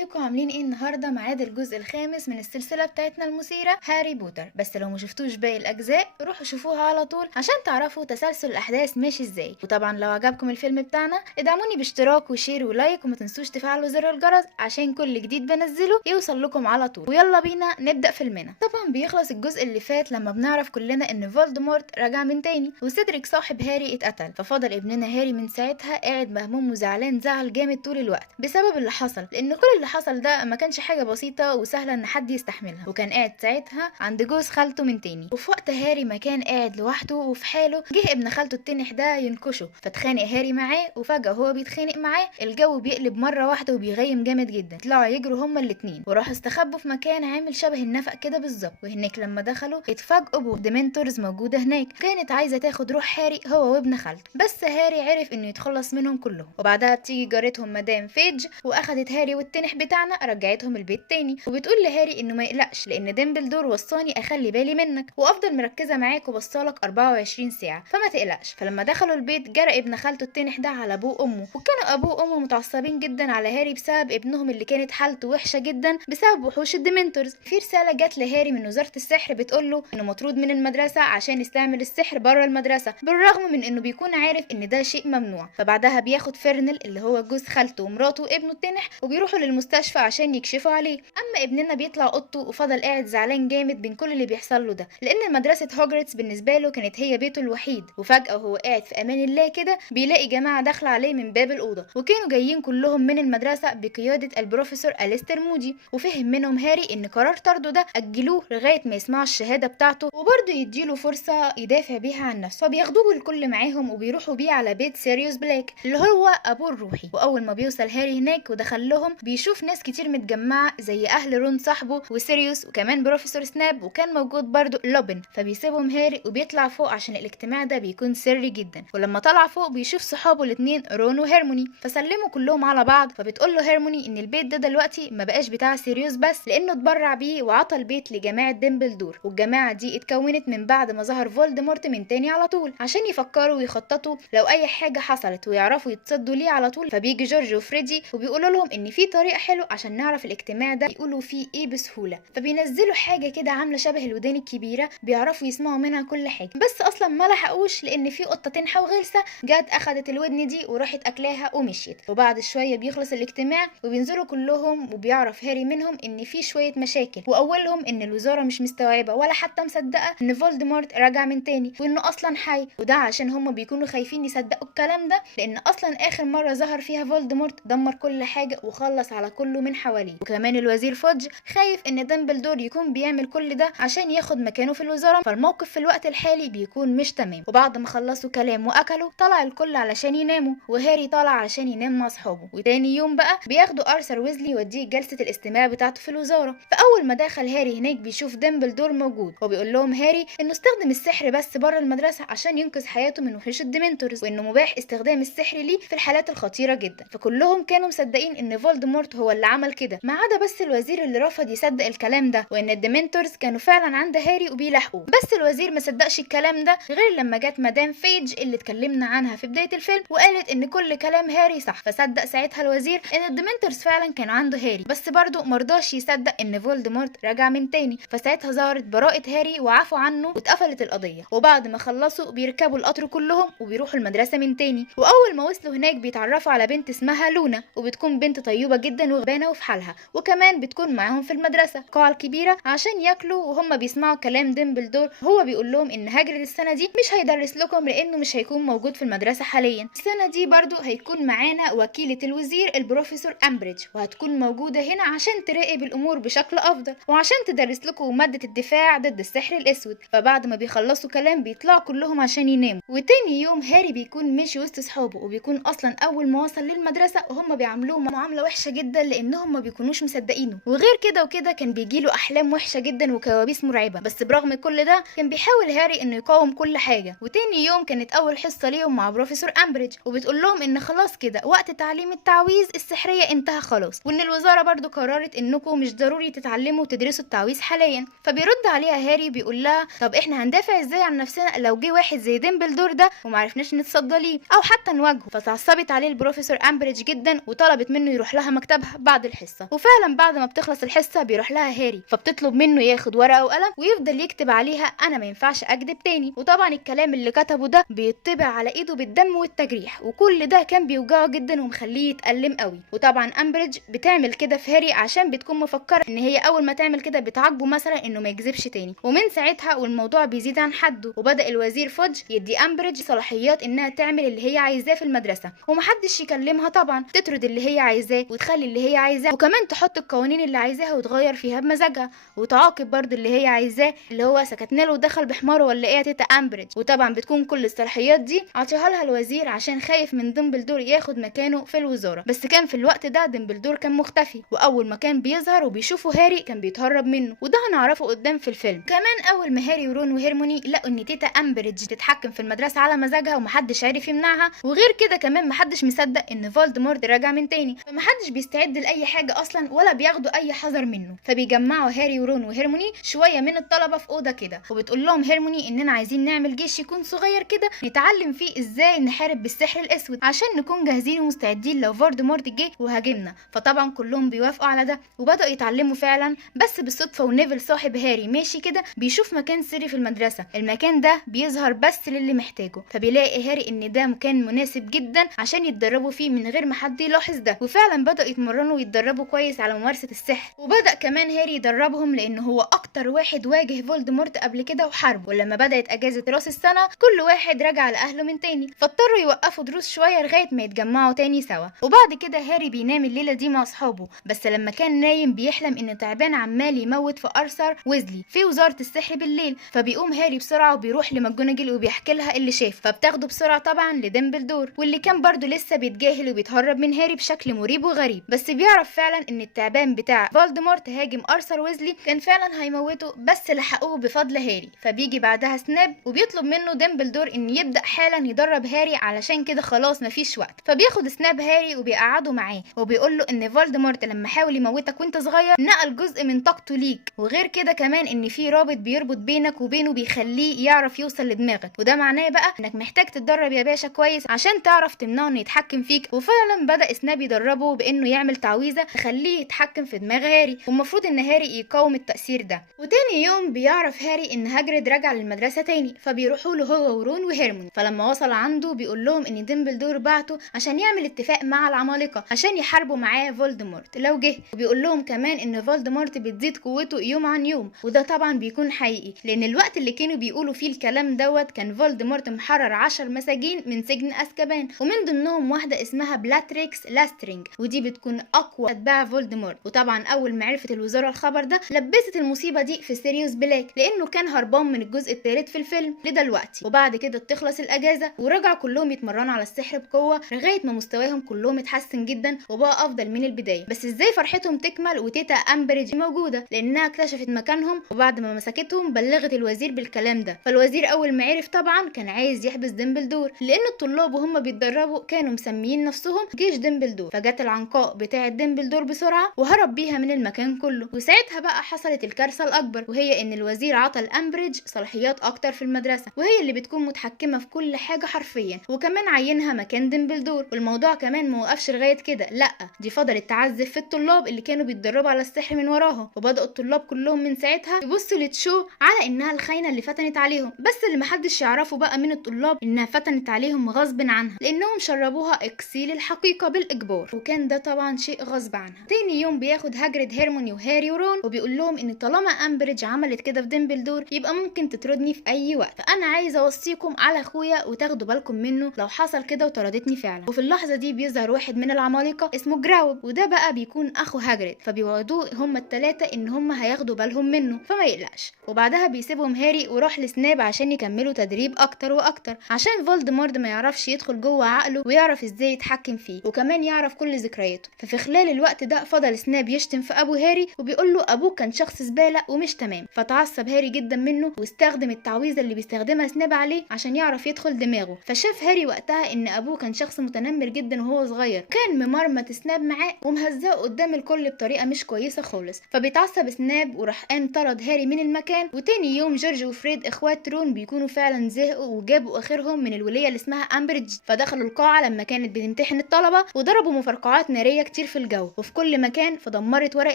ازيكم عاملين ايه النهارده؟ ميعاد الجزء الخامس من السلسله بتاعتنا المثيره هاري بوتر. بس لو مشفتوش باقي الاجزاء روحوا شوفوها على طول عشان تعرفوا تسلسل الاحداث ماشي ازاي. وطبعا لو عجبكم الفيلم بتاعنا ادعموني باشتراك وشير ولايك، وما تنسوش تفعلوا زر الجرس عشان كل جديد بنزله يوصل لكم على طول. ويلا بينا نبدا فيلمنا. طبعا بيخلص الجزء اللي فات لما بنعرف كلنا ان فولدمورت رجع من تاني وسيدريك صاحب هاري اتقتل، ففضل ابننا هاري من ساعتها قاعد مهموم وزعلان زعل جامد طول الوقت بسبب اللي حصل، لان كل اللي حصل ده ما كانش حاجه بسيطه وسهله ان حد يستحملها. وكان قاعد ساعتها عند جوز خالته من تاني، وفي وقت هاري ما كان قاعد لوحده وفي حاله جه ابن خالته التنح ده ينكشه، فاتخانق هاري معاه. وفجاه هو بيتخانق معاه الجو بيقلب مره واحده وبيغيم جامد جدا، طلعوا يجروا هما الاتنين وراحوا استخبوا في مكان عامل شبه النفق كده بالظبط. وهناك لما دخلوا اتفاجئوا بديمنتورز موجوده هناك كانت عايزه تاخد روح هاري هو وابن خالته، بس هاري عرف انه يتخلص منهم كلهم. وبعدها بتيجي جارتهم مدام فيج واخدت هاري والتنح بتاعنا رجعتهم البيت تاني، وبتقول لهاري انه ما يقلقش لان ديمبلدور وصاني اخلي بالي منك وافضل مركزه معاك وبصالك 24 ساعه فما تقلقش. فلما دخلوا البيت جرى ابن خالته التنح ده على ابوه وامه، وكانوا ابوه وامه متعصبين جدا على هاري بسبب ابنهم اللي كانت حالته وحشه جدا بسبب وحوش الديمنتورز. في رساله جت لهاري من وزاره السحر بتقول له انه مطرود من المدرسه عشان يستعمل السحر بره المدرسه، بالرغم من انه بيكون عارف ان ده شيء ممنوع. فبعدها بياخد فيرنل اللي هو جوز خالته ومراته وابنه التنح وبيروحوا للمستشفى عشان يكشفوا عليه. اما ابننا بيطلع اوضته وفضل قاعد زعلان جامد بين كل اللي بيحصل له ده، لان مدرسه هوجرتس بالنسبه له كانت هي بيته الوحيد. وفجاه وهو قاعد في امان الله كده بيلاقي جماعه داخله عليه من باب الاوضه، وكانوا جايين كلهم من المدرسه بقياده البروفيسور أليستر مودي. وفهم منهم هاري ان قرار طرده ده اجلوه لغايه ما يسمعوا الشهاده بتاعته وبرده يديله فرصه يدافع بيها عن نفسه. فبياخدوه الكل معاهم وبيروحوا بيه على بيت سيريوس بلاك اللي هو ابوه الروحي. واول ما بيوصل هاري هناك ودخل لهم بيشوف ناس كتير متجمعه زي اهل رون صاحبه وسيريوس وكمان بروفيسور سناب، وكان موجود برضو لوبن. فبيسيبهم هاري وبيطلع فوق عشان الاجتماع ده بيكون سري جدا. ولما طلع فوق بيشوف صحابه الاثنين رون وهيرموني، فسلموا كلهم على بعض. فبتقول له هيرموني ان البيت ده دلوقتي ما بقاش بتاع سيريوس بس، لانه اتبرع بيه وعطى البيت لجماعه ديمبلدور، والجماعه دي اتكونت من بعد ما ظهر فولدمورت من تاني على طول عشان يفكروا ويخططوا لو اي حاجه حصلت ويعرفوا يتصدوا ليه على طول. فبيجي جورج وفريدي وبيقولوا لهم ان في طريقه حلوه عشان نعرف الاجتماع ده يقولوا فيه ايه بسهوله. فبينزلوا حاجه كده عامله شبه الودان الكبيره بيعرفوا يسمعوا منها كل حاجه، بس اصلا ما لحقوش لان في قطه تنحى وغلسه جت اخدت الودن دي وراحت اكلاها ومشيت. وبعد شويه بيخلص الاجتماع وبينزلوا كلهم وبيعرف هاري منهم ان في شويه مشاكل، واولهم ان الوزاره مش مستوعبه ولا حتى مصدقه ان فولدمورت رجع من تاني وانه اصلا حي. وده عشان هم بيكونوا خايفين يصدقوا الكلام ده لان اصلا اخر مره ظهر فيها فولدمورت دمر كل حاجه وخلص على كله من حواليه. وكمان الوزير فودج خايف ان دامبلدور يكون بيعمل كل ده عشان ياخد مكانه في الوزاره، فالموقف في الوقت الحالي بيكون مش تمام. وبعد ما خلصوا كلام واكلوا طلع الكل علشان يناموا، وهاري طلع علشان ينام مع اصحابه. وتاني يوم بقى بياخدوا ارثر ويزلي يوديه جلسه الاستماع بتاعته في الوزاره. فاول ما دخل هاري هناك بيشوف دامبلدور موجود، وبيقول لهم هاري انه استخدم السحر بس بره المدرسه عشان ينقذ حياته من وحوش الديمنتورز، وانه مباح استخدام السحر ليه في الحالات الخطيره جدا. فكلهم كانوا مصدقين ان فولدمورت هو اللي عمل كده، ما عدا بس الوزير اللي رفض يصدق الكلام ده وان الديمنتورز كانوا فعلا عند هاري وبيلاحقوه. بس الوزير ما صدقش الكلام ده غير لما جت مدام فيج اللي اتكلمنا عنها في بدايه الفيلم وقالت ان كل كلام هاري صح. فصدق ساعتها الوزير ان الديمنتورز فعلا كانوا عنده هاري، بس برضه مرضاش يصدق ان فولدمورت رجع من تاني. فساعتها ظهرت براءه هاري وعفوا عنه واتقفلت القضيه. وبعد ما خلصوا بيركبوا القطر كلهم وبيروحوا المدرسه من تاني. واول ما وصلوا هناك بيتعرفوا على بنت اسمها لونا، وبتكون بنت طيبه جدا وغبانه وفي حالها، وكمان بتكون معاهم في المدرسه القاعه الكبيره عشان ياكلوا وهم بيسمعوا كلام ديمبلدور. هو بيقول لهم ان هاجريد السنه دي مش هيدرس لكم لانه مش هيكون موجود في المدرسه حاليا. السنه دي برضو هيكون معانا وكيله الوزير البروفيسور امبريدج، وهتكون موجوده هنا عشان تراقب الامور بشكل افضل وعشان تدرس لكم ماده الدفاع ضد السحر الاسود. فبعد ما بيخلصوا كلام بيطلعوا كلهم عشان يناموا. وتاني يوم هاري بيكون ماشي وسط اصحابه، وبيكون اصلا اول ما وصل للمدرسه وهم بيعاملوه معامله وحشه جدا لانهم ما بيكونوش مصدقينه. وغير كده وكده كان بيجيله احلام وحشه جدا وكوابيس مرعبه، بس برغم كل ده كان بيحاول هاري انه يقاوم كل حاجه. وتاني يوم كانت اول حصه ليهم مع بروفيسور امبريدج، وبتقول لهم ان خلاص كده وقت تعليم التعويذ السحريه انتهى خلاص، وان الوزاره برضو قررت انكم مش ضروري تتعلموا وتدرسوا التعويذ حاليا. فبيرد عليها هاري بيقول لها طب احنا هندافع ازاي عن نفسنا لو جه واحد زي ديمبلدور ده ومعرفناش نتصدى ليه او حتى نواجهه. فتعصبت عليه البروفيسور امبريدج جدا وطلبت منه يروح لها مكتبها المواجهه بعد الحصه. وفعلا بعد ما بتخلص الحصه بيروح لها هاري، فبتطلب منه ياخد ورقه وقلم ويفضل يكتب عليها انا ما ينفعش اكذب تاني. وطبعا الكلام اللي كتبه ده بيطبع على ايده بالدم والتجريح، وكل ده كان بيوجعه جدا ومخليه يتألم قوي. وطبعا امبريدج بتعمل كده في هاري عشان بتكون مفكره ان هي اول ما تعمل كده بتعاقبه مثلا انه ما يكذبش تاني. ومن ساعتها والموضوع بيزيد عن حده، وبدأ الوزير فودج يدي امبريدج صلاحيات انها تعمل اللي هي عايزاه في المدرسه، ومحدش يكلمها طبعا، تطرد اللي هي عايزاه وتخلي اللي هي عايزاه، وكمان تحط القوانين اللي عايزاها وتغير فيها بمزاجها، وتعاقب برضه اللي هي عايزاه اللي هو سكتنا له ودخل بحماره ولا ايه يا تيتا امبريدج. وطبعا بتكون كل الصلاحيات دي عطيها لها الوزير عشان خايف من دمبلدور ياخد مكانه في الوزاره. بس كان في الوقت ده دمبلدور كان مختفي، واول ما كان بيظهر وبيشوفه هاري كان بيتهرب منه، وده هنعرفه قدام في الفيلم. كمان اول ما هاري ورون وهيرموني لقوا ان تيتا امبريدج تتحكم في المدرسه على مزاجها ومحدش عارف يمنعها، وغير كده كمان محدش مصدق ان فولدمورت راجع من تاني، فمحدش بيستعد لاي حاجه اصلا ولا بياخدوا اي حذر منه. فبيجمعوا هاري ورون وهيرموني شويه من الطلبه في اوضه كده، وبتقول لهم هيرموني اننا عايزين نعمل جيش يكون صغير كده نتعلم فيه ازاي نحارب بالسحر الاسود عشان نكون جاهزين ومستعدين لو فولدمورت جه وهاجمنا. فطبعا كلهم بيوافقوا على ده وبداوا يتعلموا فعلا. بس بالصدفه ونيفل صاحب هاري ماشي كده بيشوف مكان سري في المدرسه، المكان ده بيظهر بس للي محتاجه، فبيلاقي هاري ان ده مكان مناسب جدا عشان يتدربوا فيه من غير ما حد يلاحظ ده. وفعلا بداوا يتمرنوا ويتدربوا كويس على ممارسه السحر، وبدا كمان هاري يدربهم لان هو اكتر واحد واجه فولدمورت قبل كده وحاربه. ولما بدات اجازه راس السنه كل واحد رجع لاهله من تاني، فاضطروا يوقفوا دروس شويه لغايه ما يتجمعوا تاني سوا. وبعد كده هاري بينام الليله دي مع اصحابه، بس لما كان نايم بيحلم ان تعبان عمال يموت في ارثر ويزلي في وزاره السحر بالليل. فبيقوم هاري بسرعه وبيروح لماجوناجل وبيحكي لها اللي شاف، فبتاخده بسرعه طبعا لدمبلدور واللي كان برضه لسه بيتجاهل وبيتهرب من هاري بشكل مريب وغريب. بس بيعرف فعلا ان التعبان بتاع فولدمورت هاجم ارثر ويزلي كان فعلا هيموته، بس لحقوه بفضل هاري. فبيجي بعدها سناب وبيطلب منه دمبلدور ان يبدا حالا يدرب هاري علشان كده خلاص مفيش وقت. فبياخد سناب هاري وبيقعده معاه وبيقول له ان فولدمورت لما حاول يموتك وانت صغير نقل جزء من طاقته ليك، وغير كده كمان ان في رابط بيربط بينك وبينه بيخليه يعرف يوصل لدماغك، وده معناه بقى انك محتاج تتدرب يا باشا كويس عشان تعرف تمنعه انه يتحكم فيك. وفعلا بدا سناب يدربه بانه يعمل تعويذه تخليه يتحكم في دماغ هاري، والمفروض ان هاري يقاوم التاثير ده. وتاني يوم بيعرف هاري ان هاجريد رجع للمدرسه تاني، فبيروحوا له هو ورون وهيرموني. فلما وصل عنده بيقول لهم ان دمبلدور بعته عشان يعمل اتفاق مع العمالقه عشان يحاربوا معاه فولدمورت لو جه. وبيقول لهم كمان ان فولدمورت بتزيد قوته يوم عن يوم، وده طبعا بيكون حقيقي لان الوقت اللي كانوا بيقولوا فيه الكلام دوت كان فولدمورت محرر 10 مساجين من سجن اسكابان، ومن ضمنهم واحده اسمها بلاتريكس لاسترينج، ودي بتكون اقوى اتباع فولدمورت. وطبعا اول ما عرفت الوزاره الخبر ده لبست المصيبه دي في سيريوس بلاك لانه كان هربان من الجزء الثالث في الفيلم لدلوقتي. وبعد كده تخلص الاجازه ورجعوا كلهم يتمرنوا على السحر بقوه لغايه ما مستواهم كلهم اتحسن جدا وبقى افضل من البدايه. بس ازاي فرحتهم تكمل وتيتا امبريدج موجوده لانها اكتشفت مكانهم، وبعد ما مسكتهم بلغت الوزير بالكلام ده. فالوزير اول ما عرف طبعا كان عايز يحبس دمبلدور لان الطلاب وهم بيتدربوا كانوا مسميين نفسهم جيش دمبلدور. فجت العنقاء بتاعه دمبلدور بسرعه وهرب بيها من المكان كله. وساعتها بقى حصلت الكارثه الاكبر، وهي ان الوزير عطى لامبريدج صلاحيات اكتر في المدرسه، وهي اللي بتكون متحكمه في كل حاجه حرفيا، وكمان عينها مكان دمبلدور. والموضوع كمان ما وقفش لغايه كده، لا دي فضلت تعذب في الطلاب اللي كانوا بيتدربوا على السحر من وراها. وبداوا الطلاب كلهم من ساعتها يبصوا لتشو على انها الخاينه اللي فتنت عليهم، بس اللي محدش يعرفه بقى من الطلاب انها فتنت عليهم غصب عنها لانهم شربوها اكسيل الحقيقه بالاجبار، وكان ده طبعا شيء غصب عنها. تاني يوم بياخد هاجريد هيرموني وهاري ورون وبيقول لهم ان طالما امبريدج عملت كده في دمبلدور يبقى ممكن تطردني في اي وقت، فانا عايزه اوصيكم على اخويا وتاخدوا بالكم منه لو حصل كده وطردتني فعلا. وفي اللحظه دي بيظهر واحد من العمالقه اسمه جراوب، وده بقى بيكون اخو هاجريد، فبيوعدوه هما الثلاثه ان هما هياخدوا بالهم منه فما يقلقش. وبعدها بيسيبهم هاري وراح لسناب عشان يكملوا تدريب اكتر واكتر عشان فولدمورت ما يعرفش يدخل جوه عقله ويعرف ازاي يتحكم فيه، وكمان يعرف كل ذكرياته. ففي خلال الوقت ده فضل سناب يشتم في ابو هاري وبيقول له ابوه كان شخص زباله ومش تمام، فتعصب هاري جدا منه واستخدم التعويذه اللي بيستخدمها سناب عليه عشان يعرف يدخل دماغه. فشاف هاري وقتها ان ابوه كان شخص متنمر جدا وهو صغير، كان ممرمط سناب معاه ومهزقه قدام الكل بطريقه مش كويسه خالص. فبيتعصب سناب وراح قام طرد هاري من المكان. وتاني يوم جورج وفريد اخوات رون بيكونوا فعلا زهقوا وجابوا اخرهم من الوليه اللي اسمها امبريدج، فدخلوا القاعه لما كانت بتمتحن الطلبه وضربوا مفرقعات ناريه كتير بتطير في الجو وفي كل مكان، فدمرت ورق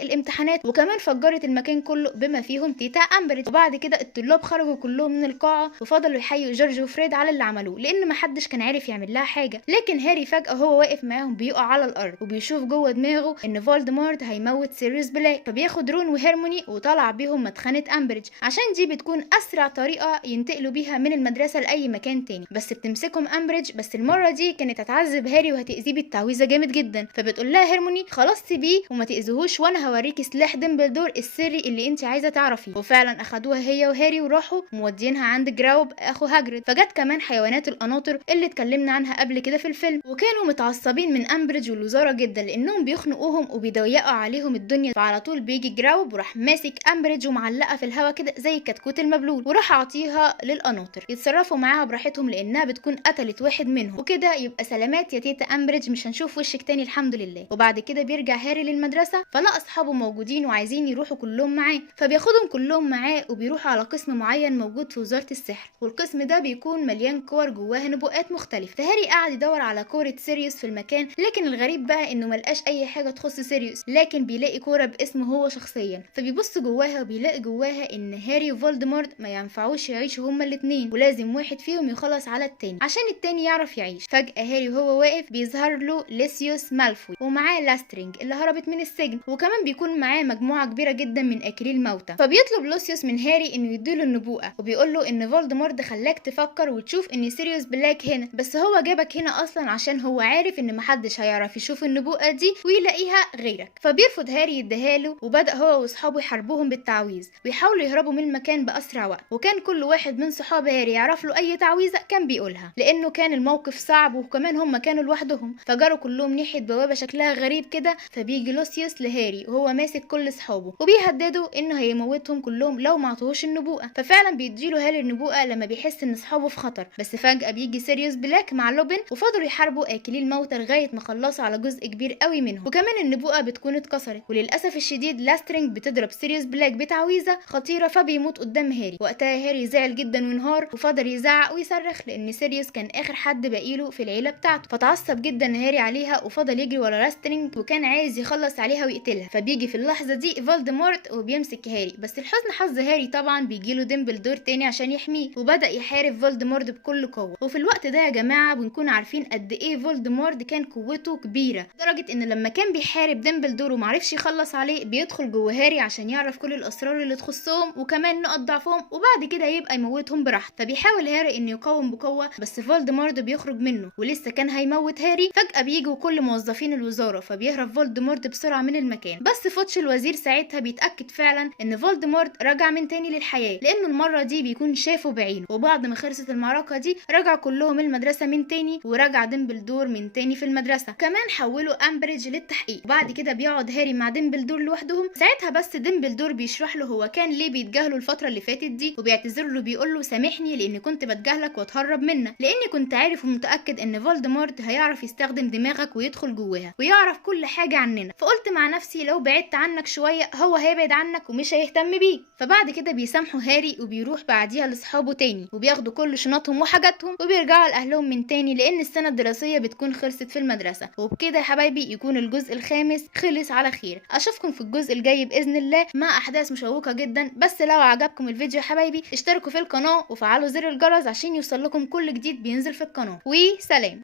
الامتحانات وكمان فجرت المكان كله بما فيهم تيتا امبريدج. وبعد كده الطلاب خرجوا كلهم من القاعه وفضلوا يحيوا جورج وفريد على اللي عملوه لان محدش كان عارف يعمل لها حاجه. لكن هاري فجاه هو واقف معاهم بيقع على الارض وبيشوف جوه دماغه ان فولدمورت هيموت سيريوس بلاك، فبياخد رون وهيرموني وطلع بيهم مدخنه امبريدج عشان دي بتكون اسرع طريقه ينتقلوا بيها من المدرسه لاي مكان تاني. بس بتمسكهم امبريدج، بس المره دي كانت هتعذب هاري وهتاذيه بالتعويذه جامد جدا، فبتقول لها هيرموني خلاص سيبيه وما تاذيهوش وانا هوريكي سلاح ديمبلدور السري اللي انت عايزه تعرفيه. وفعلا اخدوها هي وهاري وراحوا مودينها عند جراوب اخو هاجريد. فجت كمان حيوانات القناطر اللي اتكلمنا عنها قبل كده في الفيلم، وكانوا متعصبين من امبريدج والوزاره جدا لانهم بيخنقوهم وبيضيقوا عليهم الدنيا. فعلى طول بيجي جراوب وراح ماسك امبريدج ومعلقه في الهوا كده زي الكتكوت المبلول، وراح عطيها للقناطر يتصرفوا معاها براحتهم لانها بتكون قتلت واحد منهم. وكده يبقى سلامات يا تيتا امبريدج، مش هنشوف وشك تاني الحمد لله. وبعد كده بيرجع هاري للمدرسه فلقى اصحابه موجودين وعايزين يروحوا كلهم معاه، فبياخدهم كلهم معاه وبيروحوا على قسم معين موجود في وزاره السحر، والقسم ده بيكون مليان كور جواها نبوءات مختلفه. فهاري قاعد يدور على كوره سيريوس في المكان، لكن الغريب بقى انه ملقاش اي حاجه تخص سيريوس، لكن بيلاقي كوره باسمه هو شخصيا. فبيبص جواها وبيلاقي جواها ان هاري وفولدمورت ما ينفعوش يعيشوا هما الاثنين، ولازم واحد فيهم يخلص على التاني عشان التاني يعرف يعيش. فجاه هاري وهو واقف بيظهر له ليسيوس مالفوي ومعاه لاسترينج اللي هربت من السجن، وكمان بيكون معاه مجموعه كبيره جدا من اكلي الموتى. فبيطلب لوسيوس من هاري انه يديله النبوءه، وبيقول له ان فولدمورت خلاك تفكر وتشوف ان سيريوس بلاك هنا، بس هو جابك هنا اصلا عشان هو عارف ان محدش هيعرف يشوف النبوءه دي ويلاقيها غيرك. فبيرفض هاري يديها له، وبدا هو واصحابه يحاربوهم بالتعويذ ويحاولوا يهربوا من المكان باسرع وقت. وكان كل واحد من صحاب هاري يعرف له اي تعويذه كان بيقولها لانه كان الموقف صعب وكمان هم كانوا لوحدهم. فجروا كلهم ناحيه بوابه شكلها غريب كده، فبيجي لوسيوس لهاري وهو ماسك كل اصحابه وبيهددوا انه هيموتهم كلهم لو ما عطوهوش النبوءه. ففعلا بيديله هاري النبوءه لما بيحس ان اصحابه في خطر. بس فجاه بيجي سيريوس بلاك مع لوبن وفضلوا يحاربوا اكلي الموتى لغايه ما خلصوا على جزء كبير قوي منهم، وكمان النبوءه بتكون اتكسرت. وللاسف الشديد لاسترينج بتضرب سيريوس بلاك بتعويذه خطيره فبيموت قدام هاري. وقتها هاري زعل جدا وانهار وفضل يزعق ويصرخ لان سيريوس كان اخر حد باقيله في العيله بتاعته. فتعصب جدا هاري عليها وفضل يجري ورا لاسترينج وكان عايز يخلص عليها ويقتلها. فبيجي في اللحظه دي فولدمورت وبيمسك هاري، بس لحسن حظ هاري طبعا بيجيله ديمبلدور تاني عشان يحميه وبدا يحارب فولدمورت بكل قوه. وفي الوقت ده يا جماعه بنكون عارفين قد ايه فولدمورت كان قوته كبيره لدرجه ان لما كان بيحارب ديمبلدور ومعرفش يخلص عليه بيدخل جوه هاري عشان يعرف كل الاسرار اللي تخصهم وكمان نقط ضعفهم وبعد كده يبقى يموتهم براحته. فبيحاول هاري انه يقاوم بقوه بس فولدمورت بيخرج منه ولسه كان هيموت هاري. فجاه بيجوا كل موظفين الوزاره فبيهرب فولدمورت بسرعه من المكان. بس فوتش الوزير ساعتها بيتاكد فعلا ان فولدمورت رجع من تاني للحياه لانه المره دي بيكون شافه بعينه. وبعد ما خلصت المعركه دي رجع كلهم المدرسه من تاني ورجع ديمبلدور من تاني في المدرسه. كمان حولوا امبريدج للتحقيق. وبعد كده بيقعد هاري مع ديمبلدور لوحدهم. ساعتها بس ديمبلدور بيشرح له هو كان ليه بيتجاهله الفتره اللي فاتت دي وبيعتذر له بيقول له سامحني لاني كنت بتجاهلك واتهرب منك لاني كنت عارف ومتاكد ان فولدمورت هيعرف يستخدم دماغك ويدخل جواها ويعرف كل حاجه عننا. فقلت مع نفسي لو بعدت عنك شويه هو هيبعد عنك ومش هيهتم بيك. فبعد كده بيسامحوا هاري وبيروح بعديها لاصحابه تاني وبياخدوا كل شنطهم وحاجاتهم وبيرجعوا لاهلهم من تاني لان السنه الدراسيه بتكون خلصت في المدرسه. وبكده يا حبايبي يكون الجزء الخامس خلص على خير. اشوفكم في الجزء الجاي باذن الله مع احداث مشوقه جدا. بس لو عجبكم الفيديو يا حبايبي اشتركوا في القناه وفعلوا زر الجرس عشان يوصل لكم كل جديد بينزل في القناه. وسلام.